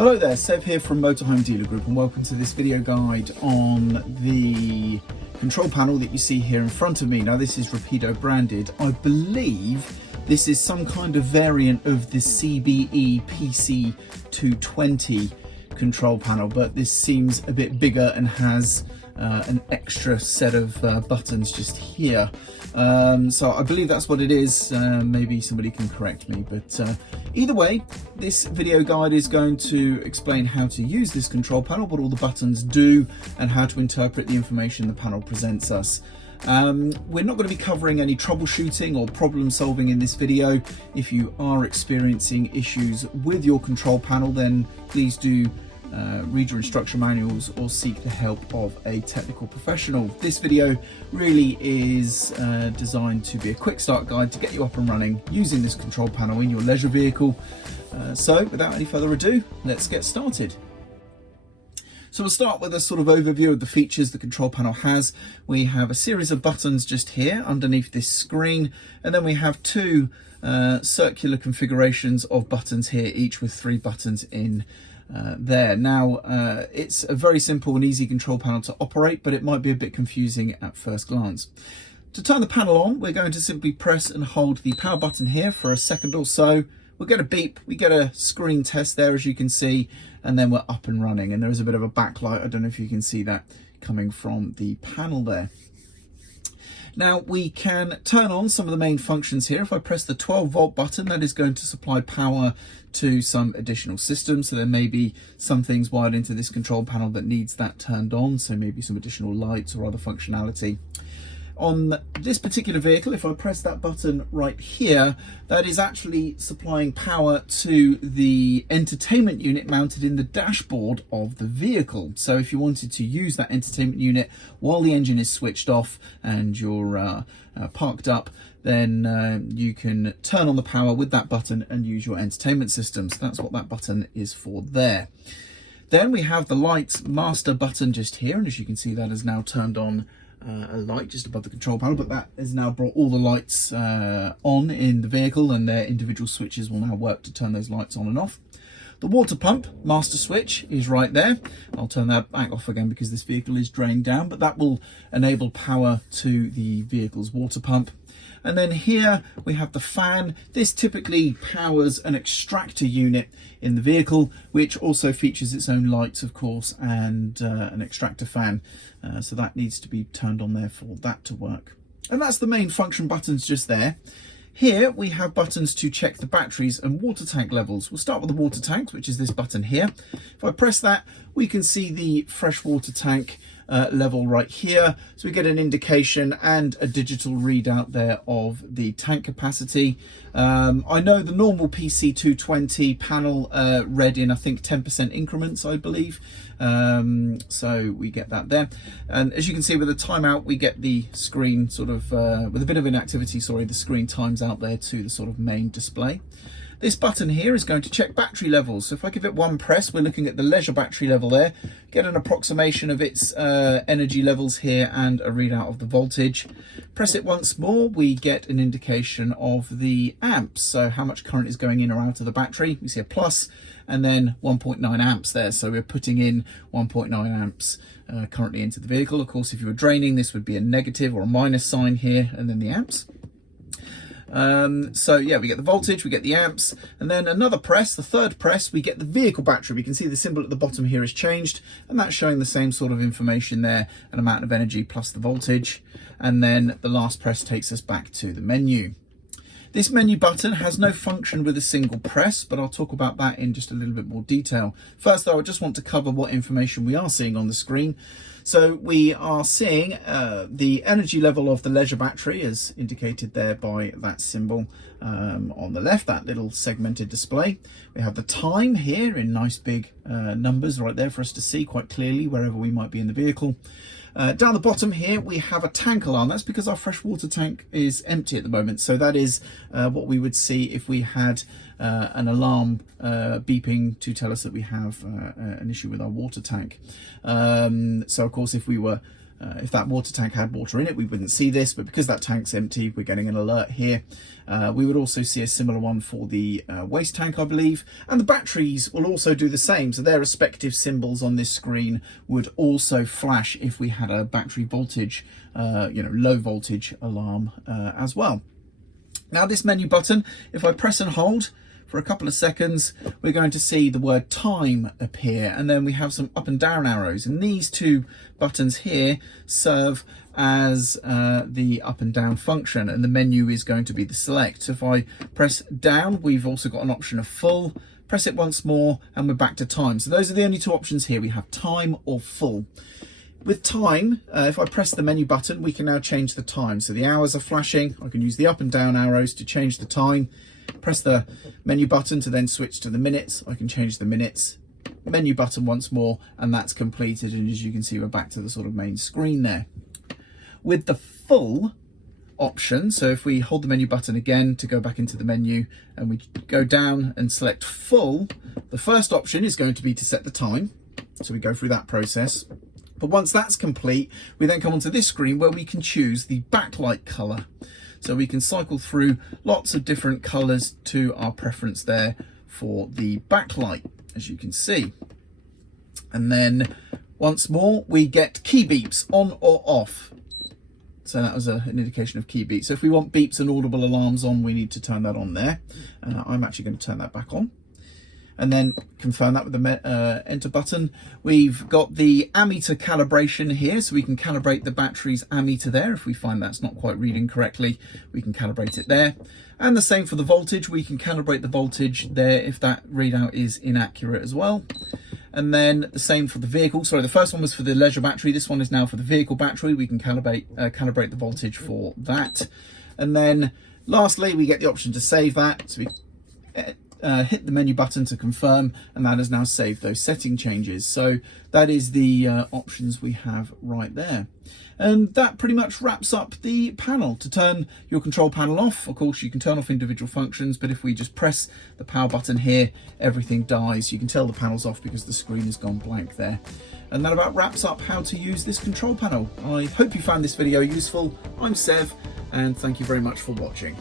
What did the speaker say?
Hello there, Seb here from Motorhome Dealer Group, and welcome to this video guide on the control panel that you see here in front of me. Now this is Rapido branded. I believe this is some kind of variant of the CBE PC220 control panel, but this seems a bit bigger and has an extra set of buttons just here. So I believe that's what it is. Maybe somebody can correct me, but either way, this video guide is going to explain how to use this control panel, what all the buttons do, and how to interpret the information the panel presents us. We're not going to be covering any troubleshooting or problem solving in this video. If you are experiencing issues with your control panel, then please do read your instruction manuals or seek the help of a technical professional. This video really is designed to be a quick start guide to get you up and running using this control panel in your leisure vehicle. So without any further ado, let's get started. So we'll start with a sort of overview of the features the control panel has. We have a series of buttons just here underneath this screen, and then we have two circular configurations of buttons here, each with 3 buttons in there. Now it's a very simple and easy control panel to operate, but it might be a bit confusing at first glance. To turn the panel on, we're going to simply press and hold the power button here for a second or so. We'll get a beep, we get a screen test there, as you can see, and then we're up and running. And there is a bit of a backlight, I don't know if you can see that coming from the panel there. Now we can turn on some of the main functions here. If I press the 12-volt button, that is going to supply power to some additional systems. So there may be some things wired into this control panel that needs that turned on. So maybe some additional lights or other functionality. On this particular vehicle, if I press that button right here, that is actually supplying power to the entertainment unit mounted in the dashboard of the vehicle. So if you wanted to use that entertainment unit while the engine is switched off and you're parked up, then you can turn on the power with that button and use your entertainment system. So that's what that button is for there. Then we have the lights master button just here, and as you can see, that is now turned on a light just above the control panel, but that has now brought all the lights on in the vehicle, and their individual switches will now work to turn those lights on and off. The water pump master switch is right there. I'll turn that back off again because this vehicle is drained down, but that will enable power to the vehicle's water pump. And then here we have the fan. This typically powers an extractor unit in the vehicle, which also features its own lights, of course, and an extractor fan. So that needs to be turned on there for that to work. And that's the main function buttons just there. Here we have buttons to check the batteries and water tank levels. We'll start with the water tanks, which is this button here. If I press that, we can see the freshwater tank level right here. So we get an indication and a digital readout there of the tank capacity. I know the normal PC220 panel read in, I think, 10% increments, I believe. So we get that there. And as you can see with the timeout, we get the screen sort of, with a bit of inactivity, sorry, the screen times out there to the sort of main display. This button here is going to check battery levels. So if I give it one press, we're looking at the leisure battery level there, get an approximation of its energy levels here and a readout of the voltage. Press it once more, we get an indication of the amps, so how much current is going in or out of the battery. We see a plus and then 1.9 amps there, so we're putting in 1.9 amps currently into the vehicle. Of course, if you were draining, this would be a negative or a minus sign here, and then the amps. So yeah, we get the voltage, we get the amps, and then another press, the third press, we get the vehicle battery. We can see the symbol at the bottom here has changed, and that's showing the same sort of information there, an amount of energy plus the voltage. And then the last press takes us back to the menu. This menu button has no function with a single press, but I'll talk about that in just a little bit more detail. First though, I just want to cover what information we are seeing on the screen. So we are seeing the energy level of the leisure battery as indicated there by that symbol on the left, that little segmented display. We have the time here in nice big numbers right there for us to see quite clearly wherever we might be in the vehicle. Down the bottom here we have a tank alarm. That's because our freshwater tank is empty at the moment, so that is what we would see if we had an alarm beeping to tell us that we have an issue with our water tank. So of course if we were If that water tank had water in it, we wouldn't see this, but because that tank's empty, we're getting an alert here. We would also see a similar one for the waste tank, I believe, and the batteries will also do the same. So their respective symbols on this screen would also flash if we had a battery voltage, low voltage alarm as well. Now this menu button, if I press and hold for a couple of seconds, we're going to see the word time appear, and then we have some up and down arrows, and these two buttons here serve as the up and down function, and the menu is going to be the select. So if I press down, we've also got an option of full. Press it once more and we're back to time. So those are the only two options here. We have time or full. With time, if I press the menu button, we can now change the time. So the hours are flashing. I can use the up and down arrows to change the time. Press the menu button to then switch to the minutes. I can change the minutes. Menu button once more, and that's completed. And as you can see, we're back to the sort of main screen there. With the full option, so if we hold the menu button again to go back into the menu and we go down and select full, the first option is going to be to set the time. So we go through that process. But once that's complete, we then come onto this screen where we can choose the backlight color. So we can cycle through lots of different colors to our preference there for the backlight, as you can see. And then once more, we get key beeps on or off. So that was an indication of key beeps. So if we want beeps and audible alarms on, we need to turn that on there. I'm actually going to turn that back on. And then confirm that with the enter button. We've got the ammeter calibration here, so we can calibrate the battery's ammeter there. If we find that's not quite reading correctly, we can calibrate it there. And the same for the voltage. We can calibrate the voltage there if that readout is inaccurate as well. And then the same for the vehicle. Sorry, the first one was for the leisure battery. This one is now for the vehicle battery. We can calibrate the voltage for that. And then lastly, we get the option to save that. So we hit the menu button to confirm, and that has now saved those setting changes. So that is the options we have right there. And that pretty much wraps up the panel. To turn your control panel off, of course, you can turn off individual functions, but if we just press the power button here, everything dies. You can tell the panel's off because the screen has gone blank there. And that about wraps up how to use this control panel. I hope you found this video useful. I'm Sev, and thank you very much for watching.